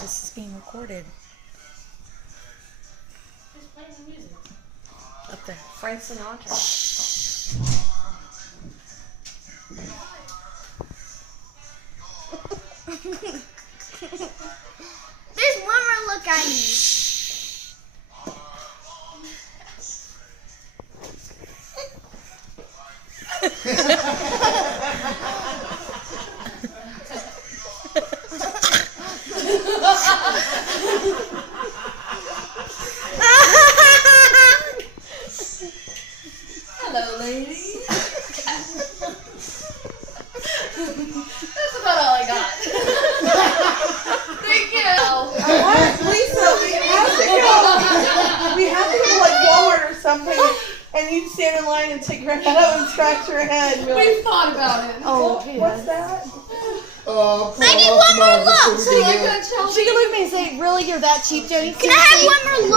This is being recorded. Who's playing the music? Up there. Frank Sinatra. There's one more look I need. Hello, lady. That's about all I got. Thank you. Lisa, we have to go like Walmart or something, and you'd stand in line and take your head out and scratch your head. And be like, We thought about it. oh, what's that? I need one more look. So you like that, Chelsea? She can look at me and say, really, you're that cheap, Jody? Can I have one more